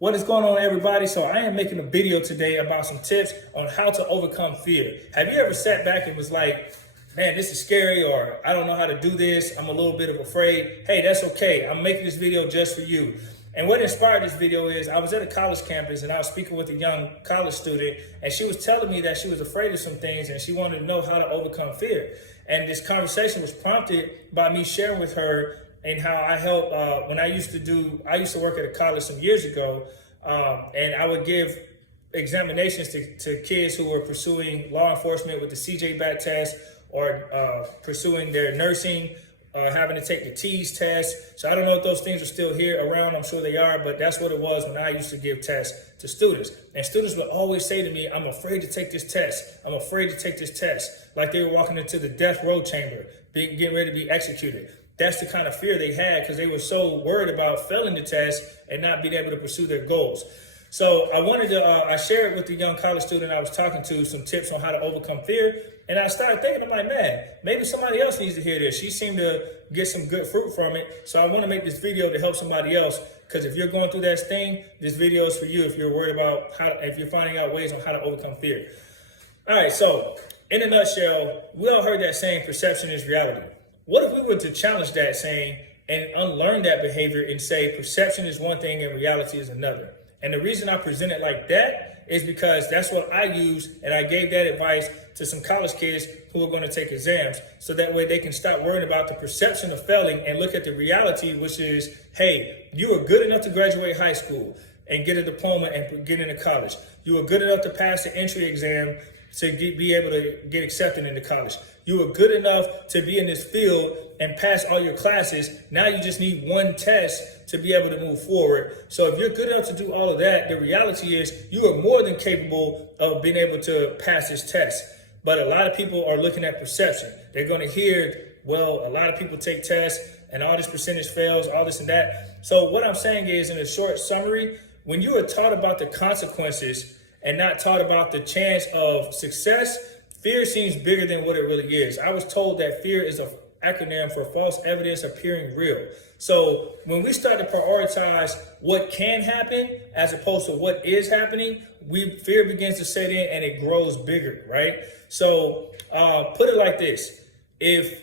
What is going on, everybody? So I am making a video today about some tips on how to overcome fear. Have you ever sat back and was like, man, this is scary, or I don't know how to do this, I'm a little bit afraid? Hey, that's okay. I'm making this video just for you. And what inspired this video is I was at a college campus and I was speaking with a young college student, and she was telling me that she was afraid of some things and she wanted to know how to overcome fear. And this conversation was prompted by me sharing with her and how I help when I used to work at a college some years ago, and I would give examinations to kids who were pursuing law enforcement with the CJ-BAT test, or pursuing their nursing, having to take the TEAS test. So I don't know if those things are still here around. I'm sure they are, but that's what it was when I used to give tests to students. And students would always say to me, I'm afraid to take this test. I'm afraid to take this test. Like they were walking into the death row chamber, getting ready to be executed. That's the kind of fear they had because they were so worried about failing the test and not being able to pursue their goals. So I shared with the young college student I was talking to some tips on how to overcome fear. And I started thinking, I'm like, man, maybe somebody else needs to hear this. She seemed to get some good fruit from it. So I want to make this video to help somebody else. Because if you're going through that thing, this video is for you if you're worried about if you're finding out ways on how to overcome fear. All right, so in a nutshell, we all heard that saying, perception is reality. What if we were to challenge that saying and unlearn that behavior and say perception is one thing and reality is another? And the reason I present it like that is because that's what I use, and I gave that advice to some college kids who are going to take exams, so that way they can stop worrying about the perception of failing and look at the reality, which is, hey, you are good enough to graduate high school and get a diploma and get into college. You are good enough to pass the entry exam to be able to get accepted into college. You are good enough to be in this field and pass all your classes. Now you just need one test to be able to move forward. So if you're good enough to do all of that, the reality is you are more than capable of being able to pass this test. But a lot of people are looking at perception. They're going to hear, well, a lot of people take tests and all this percentage fails, all this and that. So what I'm saying is, in a short summary, when you are taught about the consequences and not taught about the chance of success, fear seems bigger than what it really is. I was told that fear is an acronym for false evidence appearing real. So when we start to prioritize what can happen as opposed to what is happening, fear begins to set in and it grows bigger, right? So put it like this. If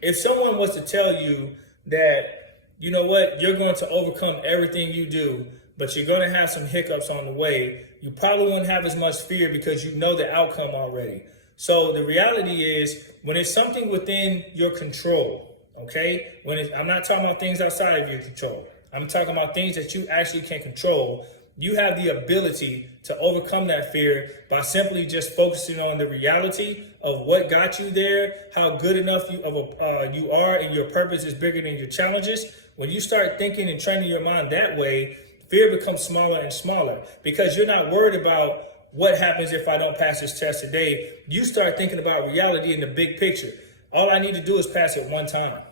if someone was to tell you that, you know what, you're going to overcome everything you do, but you're going to have some hiccups on the way, you probably wouldn't have as much fear because you know the outcome already. So the reality is, when it's something within your control, okay? I'm not talking about things outside of your control. I'm talking about things that you actually can control. You have the ability to overcome that fear by simply just focusing on the reality of what got you there, how good enough you are, and your purpose is bigger than your challenges. When you start thinking and training your mind that way, fear becomes smaller and smaller because you're not worried about what happens if I don't pass this test today. You start thinking about reality in the big picture. All I need to do is pass it one time.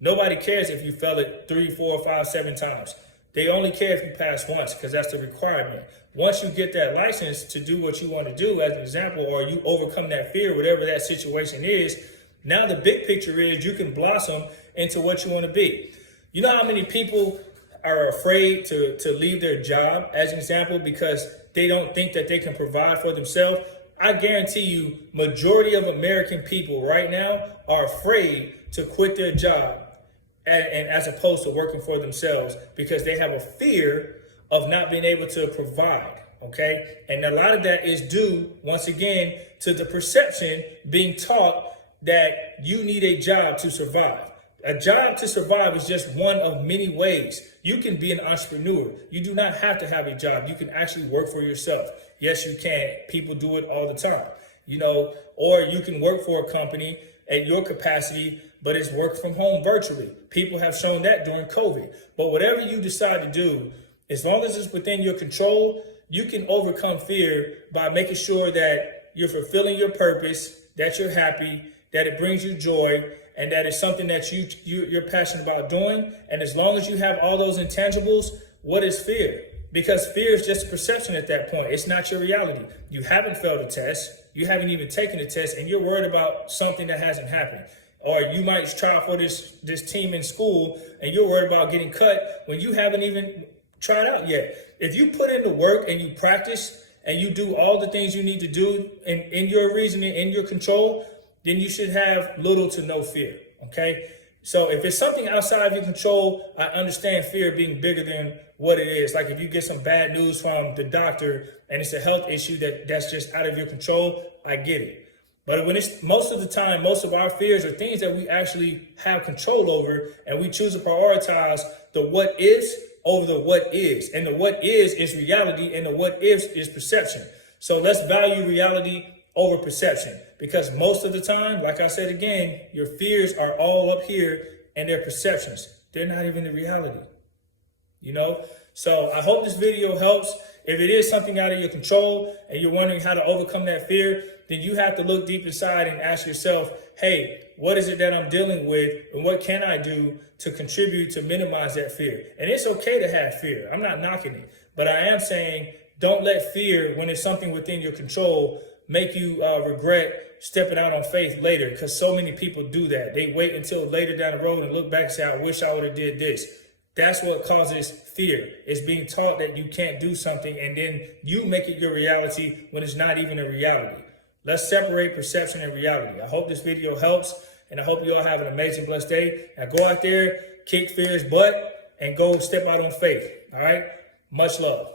Nobody cares if you fail it 3, 4, 5, 7 times. They only care if you pass once because that's the requirement. Once you get that license to do what you want to do, as an example, or you overcome that fear, whatever that situation is, now the big picture is you can blossom into what you want to be. You know how many people are afraid to leave their job, as an example, because they don't think that they can provide for themselves? I guarantee you, majority of American people right now are afraid to quit their job and as opposed to working for themselves because they have a fear of not being able to provide, okay? And a lot of that is due, once again, to the perception being taught that you need a job to survive. A job to survive is just one of many ways. You can be an entrepreneur. You do not have to have a job. You can actually work for yourself. Yes, you can. People do it all the time, or you can work for a company at your capacity, but it's work from home virtually. People have shown that during COVID. But whatever you decide to do, as long as it's within your control, you can overcome fear by making sure that you're fulfilling your purpose, that you're happy, that it brings you joy, and that is something that you're passionate about doing. And as long as you have all those intangibles, what is fear? Because fear is just a perception at that point. It's not your reality. You haven't failed a test. You haven't even taken a test, and you're worried about something that hasn't happened. Or you might try for this team in school, and you're worried about getting cut when you haven't even Try it out yet. If you put in the work and you practice and you do all the things you need to do in your reasoning, in your control, then you should have little to no fear, okay? So if it's something outside of your control, I understand fear being bigger than what it is. Like if you get some bad news from the doctor and it's a health issue that's just out of your control, I get it. But when it's most of the time, most of our fears are things that we actually have control over, and we choose to prioritize the what ifs over the what is. And the what is reality, and the what ifs is perception. So let's value reality over perception, because most of the time, like I said again, your fears are all up here and they're perceptions. They're not even the reality, you know? So I hope this video helps. If it is something out of your control and you're wondering how to overcome that fear, then you have to look deep inside and ask yourself, hey, what is it that I'm dealing with, and what can I do to contribute to minimize that fear? And it's okay to have fear. I'm not knocking it, but I am saying don't let fear, when it's something within your control, make you regret stepping out on faith later, because so many people do that. They wait until later down the road and look back and say, I wish I would have did this. That's what causes fear. It's being taught that you can't do something, and then you make it your reality when it's not even a reality. Let's separate perception and reality. I hope this video helps, and I hope you all have an amazing, blessed day. Now go out there, kick fear's butt, and go step out on faith. All right? Much love.